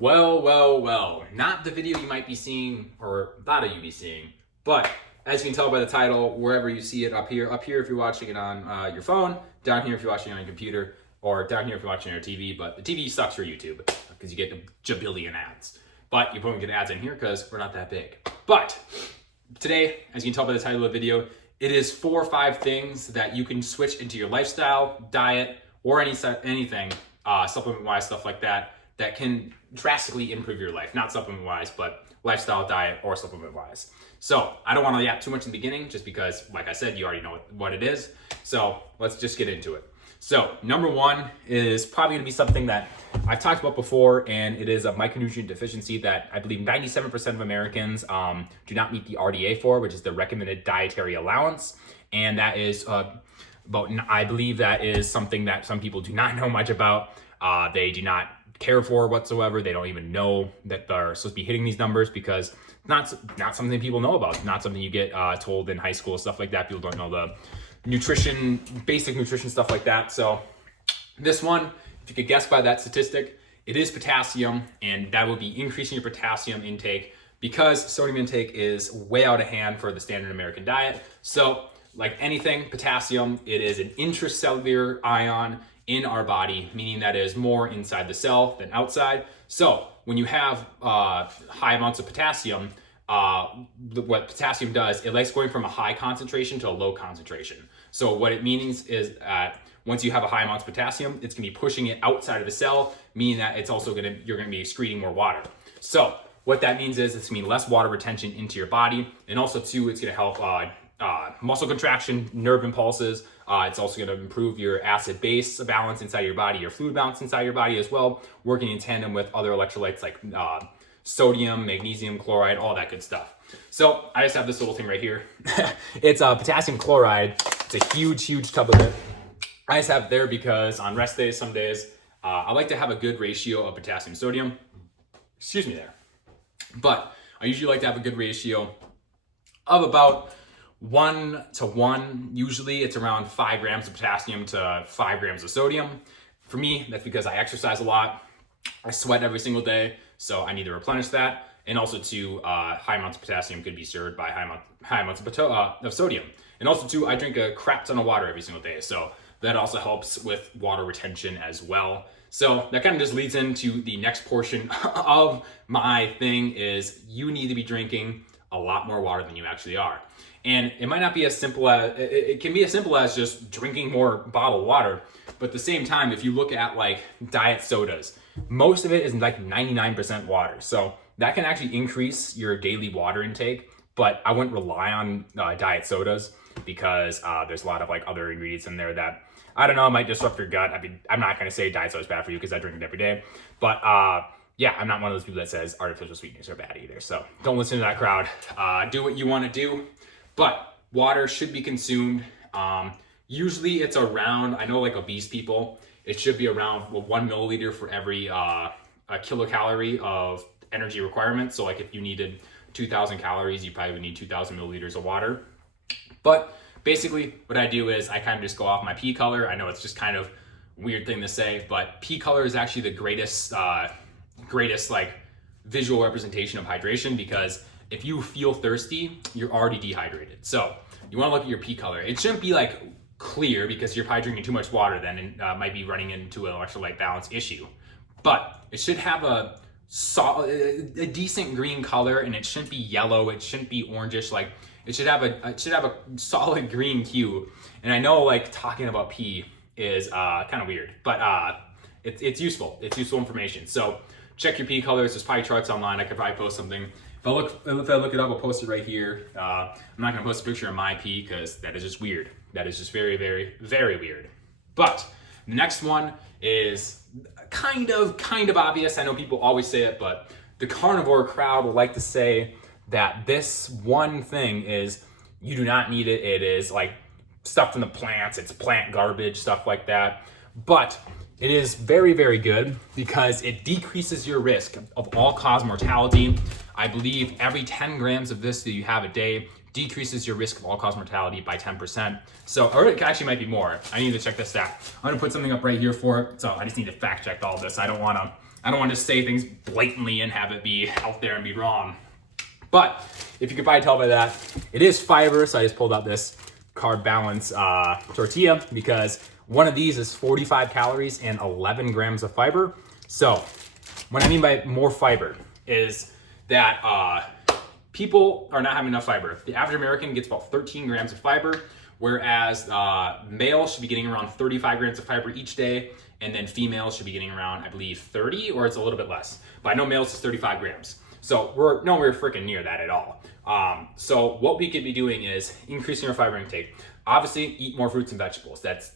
Well, not the video you might be seeing or thought you'd be seeing, but as you can tell by the title, wherever you see it, up here if you're watching it on your phone, down here if you're watching it on your computer, or down here if you're watching it on your TV, but the TV sucks for YouTube because you get a jabillion ads. But you won't get ads in here because we're not that big. But today, as you can tell by the title of the video, it is 4 or 5 things that you can switch into your lifestyle, diet, or anything, supplement-wise, stuff like that, that can drastically improve your life. Not supplement-wise, but lifestyle, diet, or supplement-wise. So I don't want to yap too much in the beginning, just because, like I said, you already know what it is. So let's just get into it. So number 1 is probably going to be something that I've talked about before, and it is a micronutrient deficiency that I believe 97% of Americans do not meet the RDA for, which is the recommended dietary allowance. And that is I believe that is something that some people do not know much about. They do not care for whatsoever. They don't even know that they're supposed to be hitting these numbers because it's not something people know about. It's not something you get told in high school, stuff like that. People don't know the nutrition, basic nutrition, stuff like that. So this one, if you could guess by that statistic, it is potassium, and that will be increasing your potassium intake because sodium intake is way out of hand for the standard American diet. So like anything, potassium, it is an intracellular ion in our body, meaning that it is more inside the cell than outside. So when you have high amounts of potassium, what potassium does, it likes going from a high concentration to a low concentration. So what it means is that once you have a high amount of potassium, it's gonna be pushing it outside of the cell, meaning that it's also you're gonna be excreting more water. So what that means is it's gonna mean less water retention into your body, and also too, it's gonna help muscle contraction, nerve impulses. It's also going to improve your acid-base balance inside your body, your fluid balance inside your body as well, working in tandem with other electrolytes like sodium, magnesium, chloride, all that good stuff. So I just have this little thing right here. It's potassium chloride. It's a huge tub of it. I just have it there because on rest days, some days, I like to have a good ratio of potassium sodium. Excuse me there. But I usually like to have a good ratio of about 1 to 1. Usually it's around 5 grams of potassium to 5 grams of sodium. For me, that's because I exercise a lot. I sweat every single day, so I need to replenish that. And also too, high amounts of potassium could be served by high amounts of sodium. And also too, I drink a crap ton of water every single day, so that also helps with water retention as well. So that kind of just leads into the next portion of my thing is you need to be drinking a lot more water than you actually are. And it might not be as simple as, it can be as simple as just drinking more bottled water. But at the same time, if you look at like diet sodas, most of it is like 99% water. So that can actually increase your daily water intake, but I wouldn't rely on diet sodas because there's a lot of like other ingredients in there that, I don't know, might disrupt your gut. I mean, I'm not gonna say diet soda is bad for you because I drink it every day, but yeah, I'm not one of those people that says artificial sweeteners are bad either. So don't listen to that crowd. Do what you wanna do. But water should be consumed. Usually it's around, I know like obese people, it should be around 1 milliliter for every a kilocalorie of energy requirement. So like if you needed 2,000 calories, you probably would need 2,000 milliliters of water. But basically what I do is I kind of just go off my pee color. I know it's just kind of weird thing to say, but pee color is actually the greatest like visual representation of hydration, because if you feel thirsty, you're already dehydrated. So you want to look at your pee color. It shouldn't be like clear because you're probably drinking too much water then and might be running into an electrolyte balance issue. But it should have a decent green color, and it shouldn't be yellow. It shouldn't be orangish. Like it should have a solid green hue. And I know like talking about pee is kind of weird, but it's useful. It's useful information. So check your pee colors. There's probably charts online. I could probably post something. If I look it up, I'll post it right here. I'm not gonna post a picture of my pee because that is just weird. That is just very weird. But the next one is kind of obvious. I know people always say it, but the carnivore crowd will like to say that this one thing is you do not need it. It is like stuff from the plants. It's plant garbage, stuff like that. But it is very good because it decreases your risk of all-cause mortality. I believe every 10 grams of this that you have a day decreases your risk of all-cause mortality by 10%. So, or it actually might be more. I need to check this stat. I'm gonna put something up right here for it. So I just need to fact check all this. I don't wanna I don't want to say things blatantly and have it be out there and be wrong. But if you could probably tell by that, it is fiber. So I just pulled out this carb balance tortilla because one of these is 45 calories and 11 grams of fiber. So what I mean by more fiber is that people are not having enough fiber. The average American gets about 13 grams of fiber, whereas males should be getting around 35 grams of fiber each day, and then females should be getting around, I believe, 30, or it's a little bit less. But I know males is 35 grams. So we're nowhere freaking near that at all. So what we could be doing is increasing our fiber intake. Obviously, eat more fruits and vegetables. That's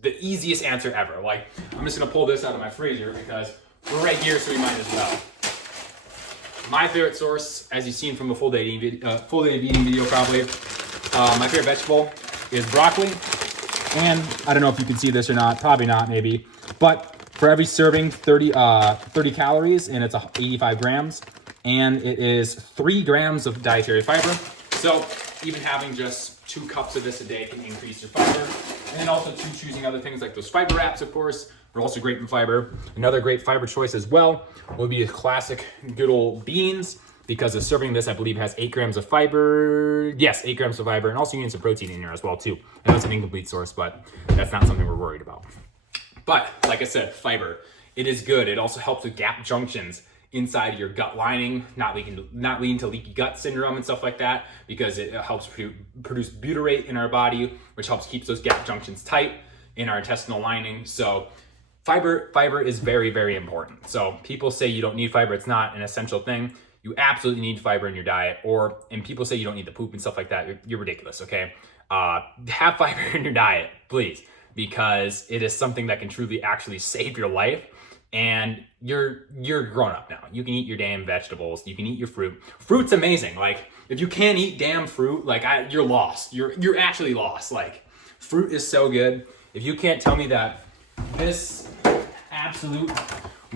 the easiest answer ever. Like, I'm just gonna pull this out of my freezer because we're right here, so we might as well. My favorite source, as you've seen from a full day of eating video probably, my favorite vegetable is broccoli. And I don't know if you can see this or not, probably not, maybe. But for every serving, 30 calories, and it's 85 grams. And it is 3 grams of dietary fiber. So even having just 2 cups of this a day can increase your fiber. And then also choosing other things like those fiber wraps, of course, are also great in fiber. Another great fiber choice as well would be a classic good old beans, because a serving of this, I believe, has 8 grams of fiber. Yes, 8 grams of fiber, and also you need some protein in there as well too. I know it's an incomplete source, but that's not something we're worried about. But like I said, fiber, it is good. It also helps with gap junctions inside your gut lining, not leading to leaky gut syndrome and stuff like that, because it helps produce butyrate in our body, which helps keep those gap junctions tight in our intestinal lining. So fiber is very, very important. So people say you don't need fiber. It's not an essential thing. You absolutely need fiber in your diet, and people say you don't need the poop and stuff like that. You're ridiculous, okay? Have fiber in your diet, please, because it is something that can truly actually save your life. And you're grown up now. You can eat your damn vegetables. You can eat your fruit. Fruit's amazing. Like, if you can't eat damn fruit, like you're lost. You're actually lost. Like, fruit is so good. If you can't tell me that this absolute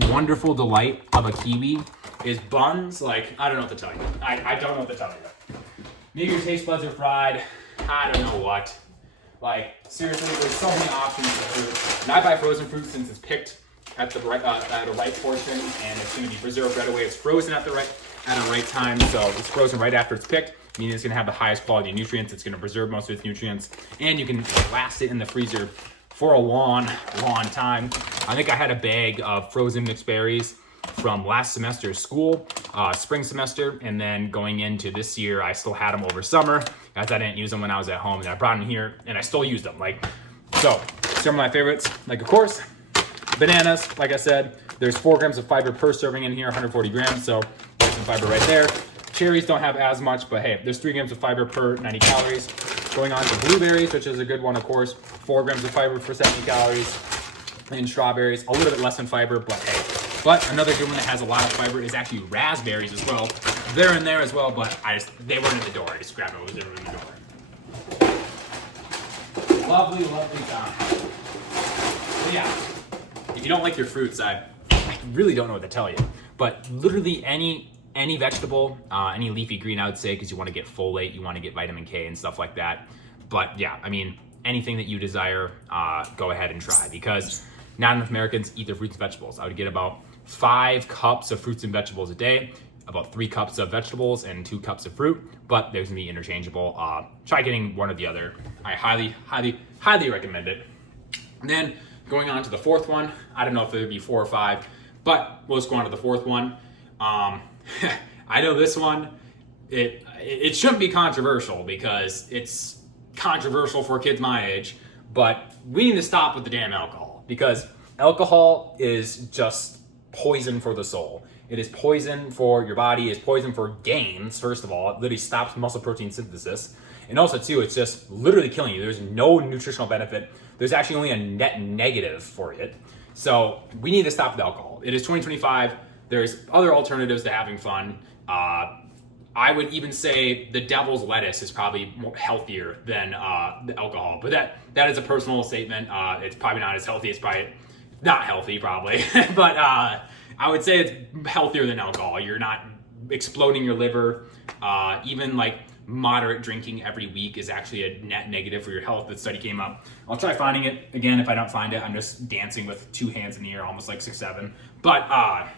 wonderful delight of a kiwi is buns, like, I don't know what to tell you. I don't know what to tell you. Maybe your taste buds are fried. I don't know what. Like, seriously, there's so many options for fruit. And I buy frozen fruit since it's picked at the right portion, and it's going to be preserved right away. It's frozen at a right time, so it's frozen right after it's picked, meaning it's going to have the highest quality nutrients. It's going to preserve most of its nutrients, and you can last it in the freezer for a long time. I think I had a bag of frozen mixed berries from last semester's school, spring semester, and then going into this year, I still had them over summer, as I didn't use them when I was at home, and I brought them here, and I still used them. Like, so some of my favorites, like, of course, bananas. Like I said, there's 4 grams of fiber per serving in here, 140 grams, so there's some fiber right there. Cherries don't have as much, but hey, there's 3 grams of fiber per 90 calories. Going on to blueberries, which is a good one, of course, 4 grams of fiber for 70 calories. And strawberries, a little bit less in fiber, but hey. But another good one that has a lot of fiber is actually raspberries as well. They're in there as well, but they weren't in the door. I just grabbed them, they were in the door. Lovely time. But yeah. If you don't like your fruits, I really don't know what to tell you. But literally any vegetable, any leafy green, I would say, because you want to get folate, you want to get vitamin K and stuff like that. But yeah, I mean, anything that you desire, go ahead and try, because not enough Americans eat their fruits and vegetables. I would get about 5 cups of fruits and vegetables a day, about 3 cups of vegetables and 2 cups of fruit, but there's gonna be interchangeable. Try getting one or the other. I highly recommend it. And then going on to the 4th one, I don't know if it would be 4 or 5, but we'll just go on to the 4th one. I know this one, it shouldn't be controversial because it's controversial for kids my age, but we need to stop with the damn alcohol, because alcohol is just poison for the soul. It is poison for your body. It's poison for gains, first of all. It literally stops muscle protein synthesis. And also, too, it's just literally killing you. There's no nutritional benefit. There's actually only a net negative for it. So we need to stop with alcohol. It is 2025. There's other alternatives to having fun. I would even say the devil's lettuce is probably more healthier than the alcohol. But that is a personal statement. It's probably not as healthy. It's probably not healthy, probably. But I would say it's healthier than alcohol. You're not exploding your liver. Even like moderate drinking every week is actually a net negative for your health. That study came up. I'll try finding it again. If I don't find it, I'm just dancing with 2 hands in the air, almost like 6'7". But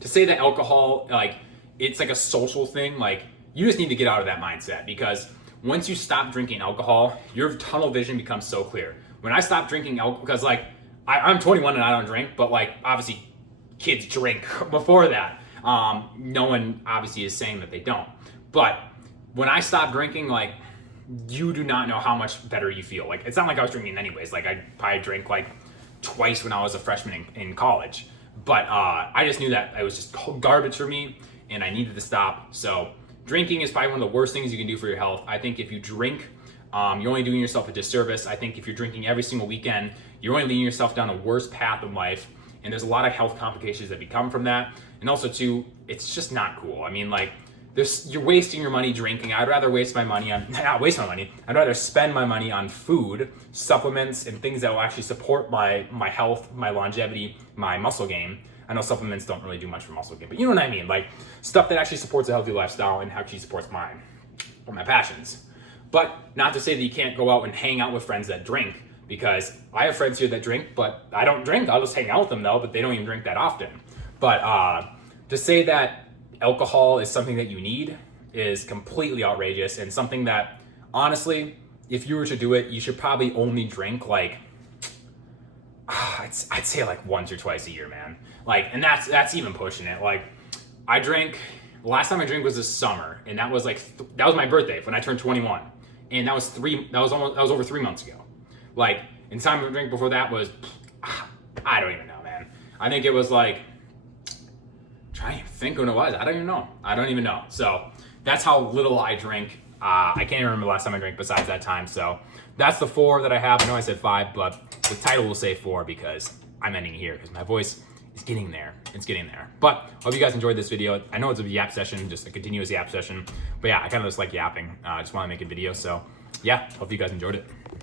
to say that alcohol, like, it's like a social thing, like, you just need to get out of that mindset, because once you stop drinking alcohol, your tunnel vision becomes so clear. When I stopped drinking alcohol, because like I'm 21 and I don't drink, but like obviously kids drink before that. No one obviously is saying that they don't. But when I stopped drinking, like, you do not know how much better you feel. Like, it's not like I was drinking anyways. Like, I probably drank like twice when I was a freshman in college. But I just knew that it was just garbage for me and I needed to stop. So drinking is probably one of the worst things you can do for your health. I think if you drink, you're only doing yourself a disservice. I think if you're drinking every single weekend, you're only leading yourself down a worse path in life. And there's a lot of health complications that become from that. And also too, it's just not cool. I mean, like, you're wasting your money drinking. I'd rather waste my money on, not waste my money, I'd rather spend my money on food, supplements, and things that will actually support my health, my longevity, my muscle gain. I know supplements don't really do much for muscle gain, but you know what I mean? Like, stuff that actually supports a healthy lifestyle and actually supports mine or my passions. But not to say that you can't go out and hang out with friends that drink, because I have friends here that drink, but I don't drink. I'll just hang out with them though, but they don't even drink that often. But to say that alcohol is something that you need is completely outrageous, and something that, honestly, if you were to do it, you should probably only drink like, I'd say like once or twice a year, man. Like, and that's even pushing it. Like, the last time I drank was this summer, and that was like, that was my birthday when I turned 21. And that was over 3 months ago. Like, and the time I drank before that was, I don't even know, man. I think it was like, trying to think when it was. I don't even know. So that's how little I drink. I can't even remember the last time I drank besides that time. So that's the 4 that I have. I know I said 5, but the title will say 4 because I'm ending here because my voice is getting there. It's getting there. But I hope you guys enjoyed this video. I know it's a yap session, just a continuous yap session. But yeah, I kind of just like yapping. I just want to make a video. So yeah, hope you guys enjoyed it.